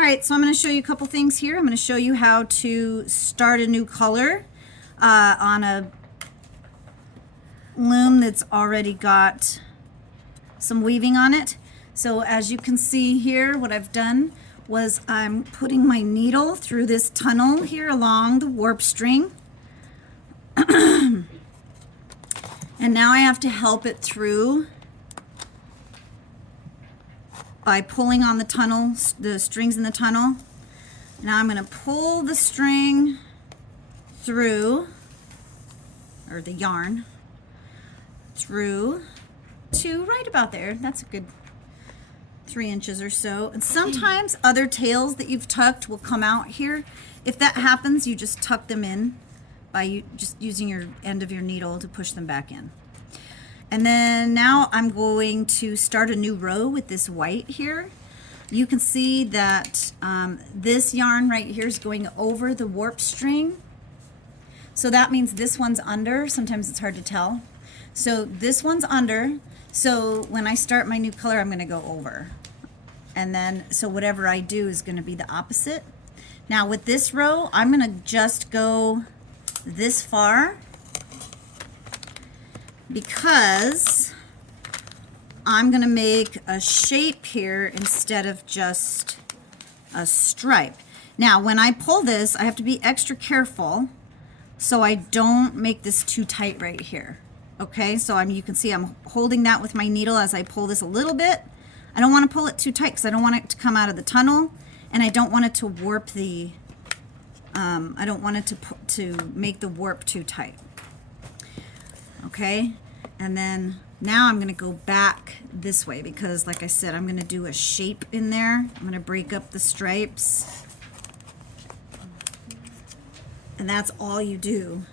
All right, so I'm going to show you a couple things here. I'm going to show you how to start a new color on a loom that's already got some weaving on it. So as you can see here, what I've done was I'm putting my needle through this tunnel here along the warp string. And now I have to help it through by pulling on the tunnel, the strings in the tunnel. Now I'm going to pull the string through, or the yarn, through to right about there. That's a good 3 inches or so. And sometimes other tails that you've tucked will come out here. If that happens, you just tuck them in by just using your end of your needle to push them back in. And then now I'm going to start a new row with this white here. You can see that this yarn right here is going over the warp string. So that means this one's under. Sometimes it's hard to tell. So this one's under. So when I start my new color, I'm going to go over. And then, so whatever I do is going to be the opposite. Now with this row, I'm going to just go this far, because I'm going to make a shape here instead of just a stripe. Now when I pull this, I have to be extra careful so I don't make this too tight right here. Okay, so you can see I'm holding that with my needle as I pull this a little bit. I don't want to pull it too tight because I don't want it to come out of the tunnel, and I don't want it to warp the I don't want it to make the warp too tight. Okay, and then now I'm going to go back this way because, like I said, I'm going to do a shape in there. I'm going to break up the stripes, and that's all you do.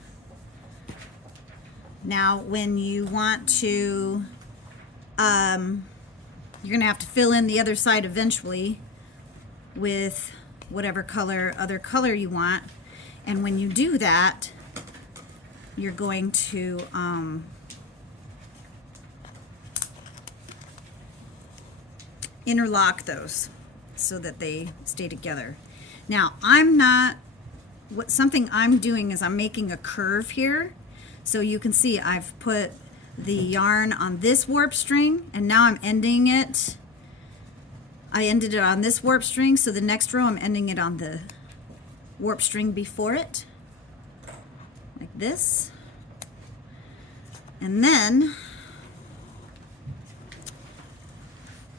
Now when you want to, you're going to have to fill in the other side eventually with whatever other color you want, and when you do that, you're going to interlock those so that they stay together. Now something I'm doing is I'm making a curve here. So you can see I've put the yarn on this warp string, and now I'm ending it. I ended it on this warp string, so the next row I'm ending it on the warp string before it, like this. And then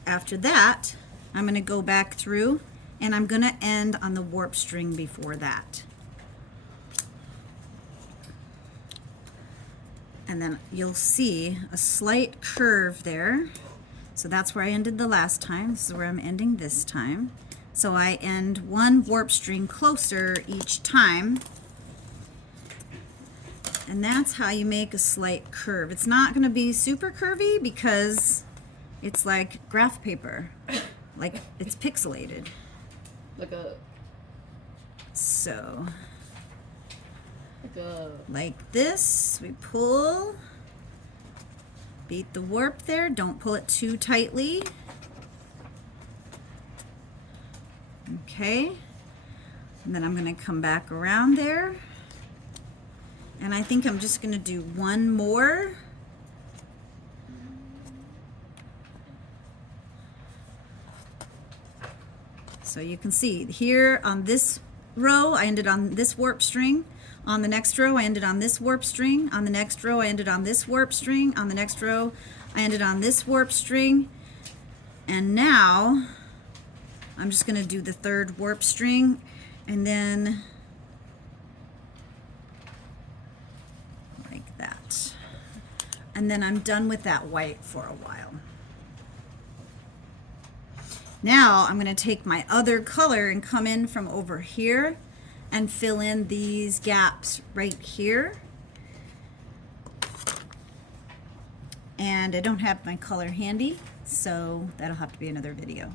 after that, I'm going to go back through and I'm going to end on the warp string before that. And then you'll see a slight curve there. So that's where I ended the last time. This is where I'm ending this time. So I end one warp string closer each time. And that's how you make a slight curve. It's not going to be super curvy because it's like graph paper. Like it's pixelated. So like this, we pull, beat the warp there, don't pull it too tightly. Okay, and then I'm going to come back around there, and I think I'm just going to do one more. So you can see here on this row I ended on this warp string. On the next row, I ended on this warp string. On the next row, I ended on this warp string. On the next row, I ended on this warp string. And now, I'm just going to do the third warp string, and then like that. And then I'm done with that white for a while. Now, I'm going to take my other color and come in from over here and fill in these gaps right here. And I don't have my color handy, so that'll have to be another video.